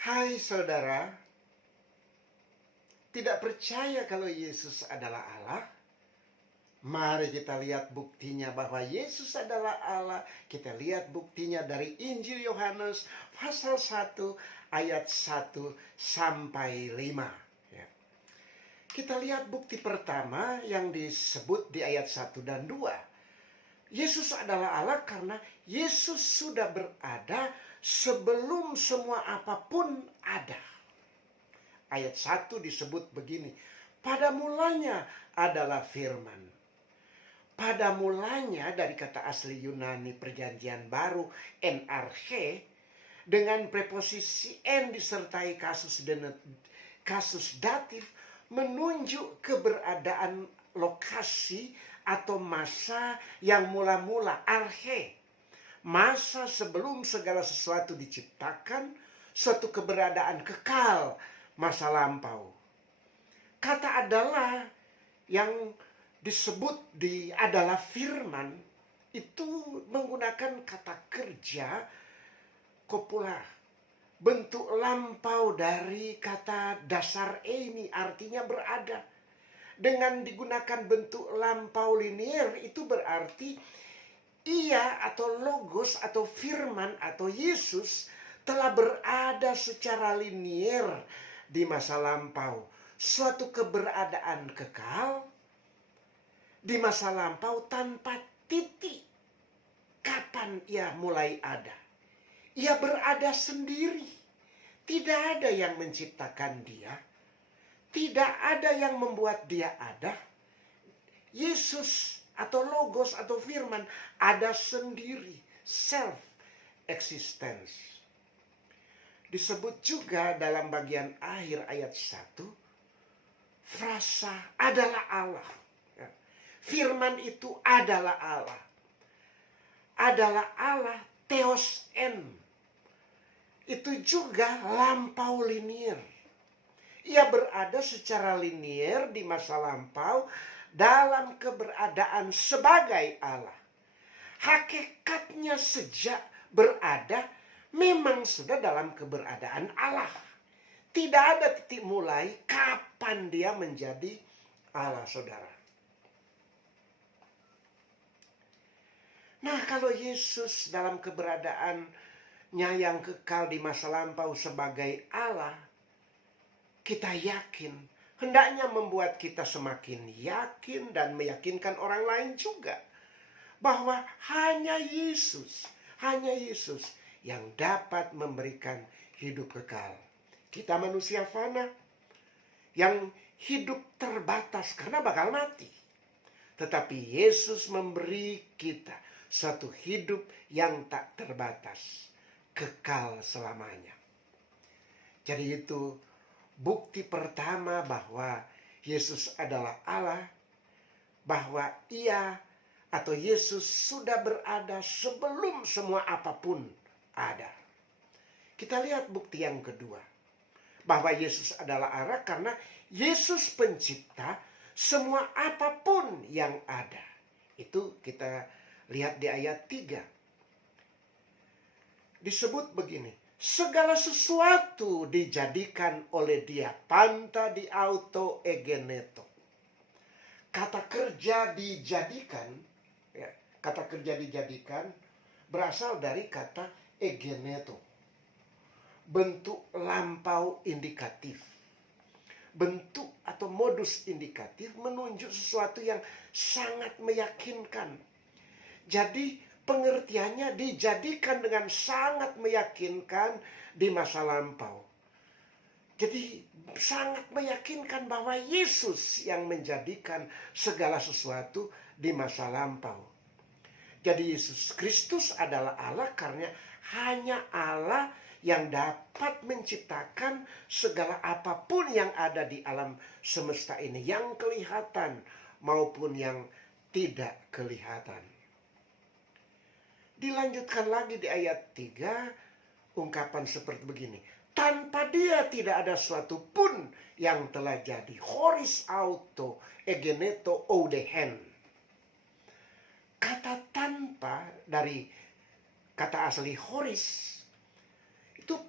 Hai saudara, tidak percaya kalau Yesus adalah Allah? Mari kita lihat buktinya bahwa Yesus adalah Allah. Kita lihat buktinya dari Injil Yohanes pasal 1 ayat 1 sampai 5. Ya. Kita lihat bukti pertama yang disebut di ayat 1 dan 2. Yesus adalah Allah karena Yesus sudah berada sebelum semua apapun ada. Ayat 1 disebut begini. Pada mulanya adalah firman. Pada mulanya dari kata asli Yunani perjanjian baru NRK dengan preposisi n disertai kasus datif menunjuk keberadaan lokasi atau masa yang mula-mula arche. Masa sebelum segala sesuatu diciptakan, suatu keberadaan kekal, masa lampau. Kata adalah yang disebut adalah firman itu menggunakan kata kerja kopular. Bentuk lampau dari kata dasar ini artinya berada. Dengan digunakan bentuk lampau linier itu berarti ia atau logos atau firman atau Yesus telah berada secara linier di masa lampau. Suatu keberadaan kekal di masa lampau tanpa titik kapan ia mulai ada. Ia berada sendiri. Tidak ada yang menciptakan dia. Tidak ada yang membuat dia ada. Yesus atau logos atau firman ada sendiri. Self-existence. Disebut juga dalam bagian akhir ayat 1. Frasa adalah Allah. Firman itu adalah Allah. Adalah Allah, theos en. Itu juga lampau linier. Ia berada secara linier di masa lampau dalam keberadaan sebagai Allah. Hakikatnya sejak berada memang sudah dalam keberadaan Allah. Tidak ada titik mulai kapan dia menjadi Allah, saudara. Nah, kalau Yesus dalam keberadaannya yang kekal di masa lampau sebagai Allah, kita yakin, hendaknya membuat kita semakin yakin dan meyakinkan orang lain juga. Bahwa hanya Yesus yang dapat memberikan hidup kekal. Kita manusia fana yang hidup terbatas karena bakal mati. Tetapi Yesus memberi kita satu hidup yang tak terbatas, kekal selamanya. Jadi itu bukti pertama bahwa Yesus adalah Allah, bahwa ia atau Yesus sudah berada sebelum semua apapun ada. Kita lihat bukti yang kedua, bahwa Yesus adalah Allah karena Yesus pencipta semua apapun yang ada. Itu kita lihat di ayat 3. Disebut begini. Segala sesuatu dijadikan oleh dia. Panta di auto egeneto. Kata kerja dijadikan. Ya, kata kerja dijadikan berasal dari kata egeneto. Bentuk lampau indikatif. Bentuk atau modus indikatif menunjuk sesuatu yang sangat meyakinkan. Jadi pengertiannya dijadikan dengan sangat meyakinkan di masa lampau. Jadi sangat meyakinkan bahwa Yesus yang menjadikan segala sesuatu di masa lampau. Jadi Yesus Kristus adalah Allah karena hanya Allah yang dapat menciptakan segala apapun yang ada di alam semesta ini. Yang kelihatan maupun yang tidak kelihatan. Dilanjutkan lagi di ayat 3, ungkapan seperti begini. Tanpa dia tidak ada suatu pun yang telah jadi. Horis auto egeneto oudehen. Kata tanpa dari kata asli horis itu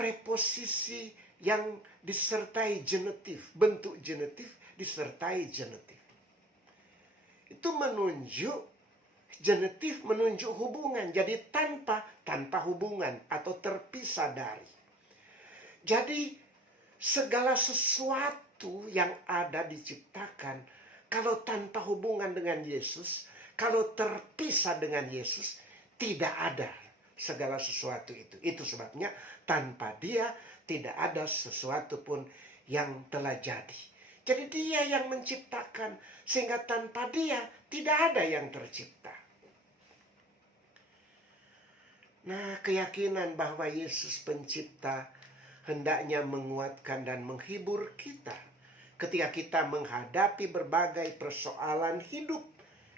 preposisi yang disertai genetif, bentuk genetif disertai genetif. Itu menunjuk genetif, menunjuk hubungan. Jadi tanpa hubungan atau terpisah dari. Jadi segala sesuatu yang ada diciptakan, kalau tanpa hubungan dengan Yesus, kalau terpisah dengan Yesus, tidak ada segala sesuatu itu. Itu sebabnya tanpa Dia tidak ada sesuatu pun yang telah jadi. Jadi Dia yang menciptakan, sehingga tanpa Dia tidak ada yang tercipta. Nah, keyakinan bahwa Yesus pencipta hendaknya menguatkan dan menghibur kita ketika kita menghadapi berbagai persoalan hidup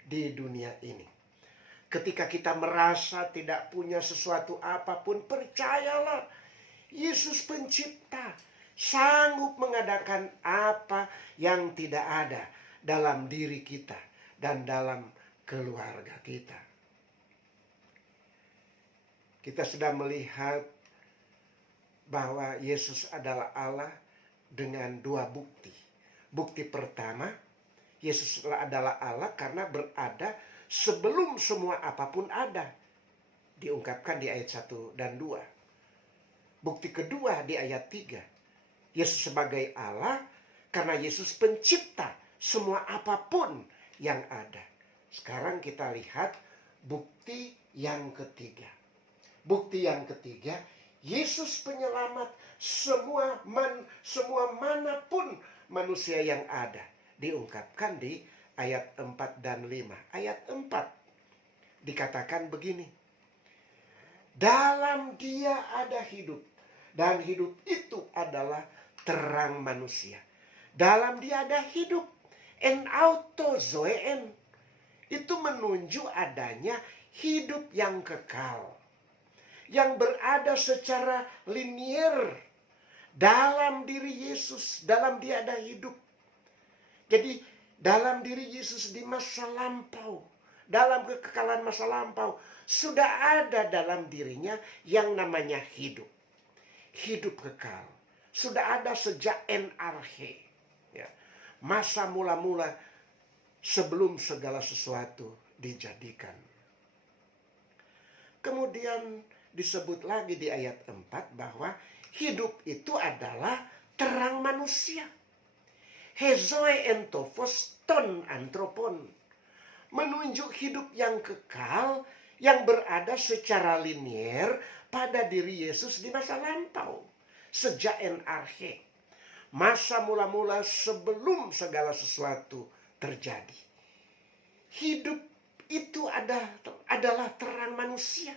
di dunia ini. Ketika kita merasa tidak punya sesuatu apapun, percayalah, Yesus pencipta sanggup mengadakan apa yang tidak ada dalam diri kita dan dalam keluarga kita. Kita sudah melihat bahwa Yesus adalah Allah dengan dua bukti. Bukti pertama, Yesus adalah Allah karena berada sebelum semua apapun ada. Diungkapkan di ayat 1 dan 2. Bukti kedua di ayat 3. Yesus sebagai Allah karena Yesus pencipta semua apapun yang ada. Sekarang kita lihat bukti yang ketiga. Bukti yang ketiga, Yesus penyelamat semua manapun manusia yang ada. Diungkapkan di ayat 4 dan 5. Ayat 4 dikatakan begini. Dalam Dia ada hidup, dan hidup itu adalah terang manusia. Dalam Dia ada hidup, en auto zoen. Itu menunjuk adanya hidup yang kekal, yang berada secara linier dalam diri Yesus. Dalam Dia ada hidup. Jadi dalam diri Yesus di masa lampau, dalam kekekalan masa lampau, sudah ada dalam dirinya yang namanya hidup. Hidup kekal. Sudah ada sejak en arche. Ya. Masa mula-mula sebelum segala sesuatu dijadikan. Kemudian disebut lagi di ayat 4 bahwa hidup itu adalah terang manusia. Hezoe entofos ton antropon. Menunjuk hidup yang kekal, yang berada secara linier pada diri Yesus di masa lampau. Sejak en arche. Masa mula-mula sebelum segala sesuatu terjadi. Hidup itu adalah terang manusia.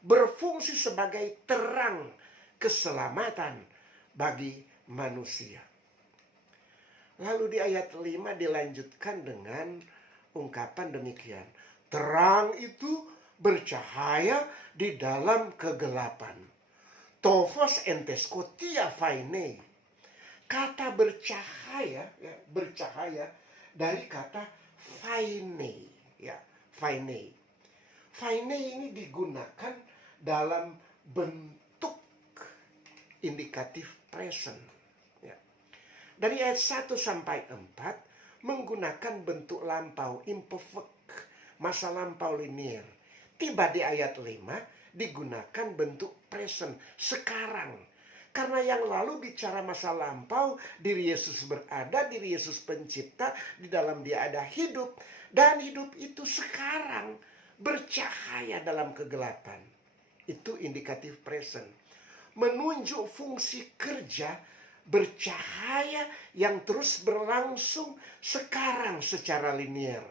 Berfungsi sebagai terang keselamatan bagi manusia. Lalu di ayat 5 dilanjutkan dengan ungkapan demikian. Terang itu bercahaya di dalam kegelapan. Tovos enteskotia fainei. Kata bercahaya, ya, bercahaya dari kata fainei. Ya, fainei. Fainei ini digunakan dalam bentuk indikatif present. Ya. Dari ayat 1 sampai 4 menggunakan bentuk lampau, imperfect, masa lampau linier. Tiba di ayat 5 digunakan bentuk present, sekarang. Karena yang lalu bicara masa lampau, diri Yesus berada, diri Yesus pencipta, di dalam Dia ada hidup. Dan hidup itu sekarang bercahaya dalam kegelapan. Itu indikatif present. Menunjuk fungsi kerja bercahaya yang terus berlangsung sekarang secara linier.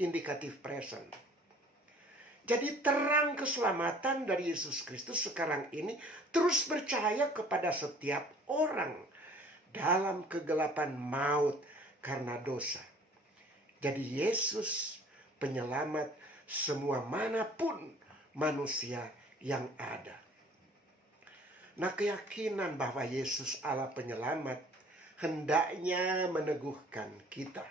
Indikatif present. Jadi terang keselamatan dari Yesus Kristus sekarang ini terus bercahaya kepada setiap orang dalam kegelapan maut karena dosa. Jadi Yesus penyelamat semua manapun manusia yang ada. Nah, keyakinan bahwa Yesus Allah penyelamat hendaknya meneguhkan kita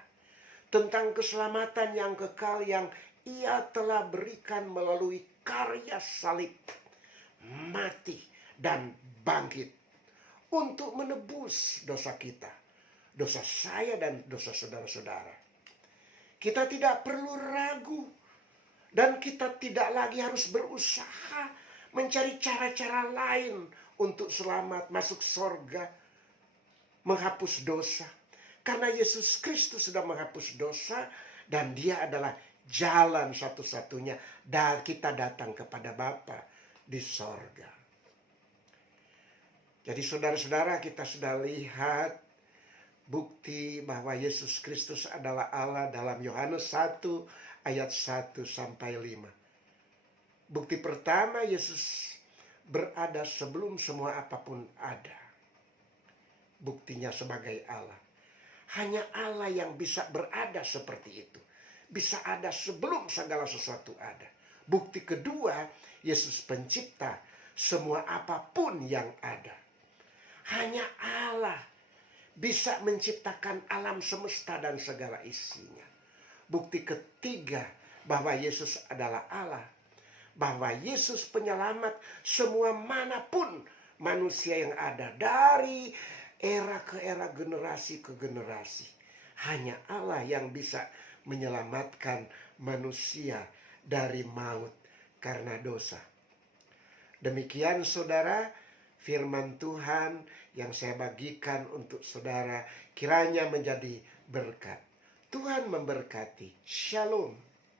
tentang keselamatan yang kekal yang Ia telah berikan melalui karya salib, mati, dan bangkit untuk menebus dosa kita, dosa saya dan dosa saudara-saudara. Kita tidak perlu ragu dan kita tidak lagi harus berusaha mencari cara-cara lain untuk selamat masuk surga, menghapus dosa. Karena Yesus Kristus sudah menghapus dosa dan Dia adalah jalan satu-satunya dan kita datang kepada Bapa di sorga. Jadi saudara-saudara, kita sudah lihat bukti bahwa Yesus Kristus adalah Allah dalam Yohanes 1 ayat 1 sampai 5. Bukti pertama, Yesus berada sebelum semua apapun ada. Buktinya sebagai Allah. Hanya Allah yang bisa berada seperti itu. Bisa ada sebelum segala sesuatu ada. Bukti kedua, Yesus pencipta semua apapun yang ada. Hanya Allah bisa menciptakan alam semesta dan segala isinya. Bukti ketiga bahwa Yesus adalah Allah. Bahwa Yesus penyelamat semua manapun manusia yang ada. Dari era ke era, generasi ke generasi. Hanya Allah yang bisa menyelamatkan manusia dari maut karena dosa. Demikian saudara, firman Tuhan yang saya bagikan untuk saudara kiranya menjadi berkat. Tuhan memberkati. Shalom.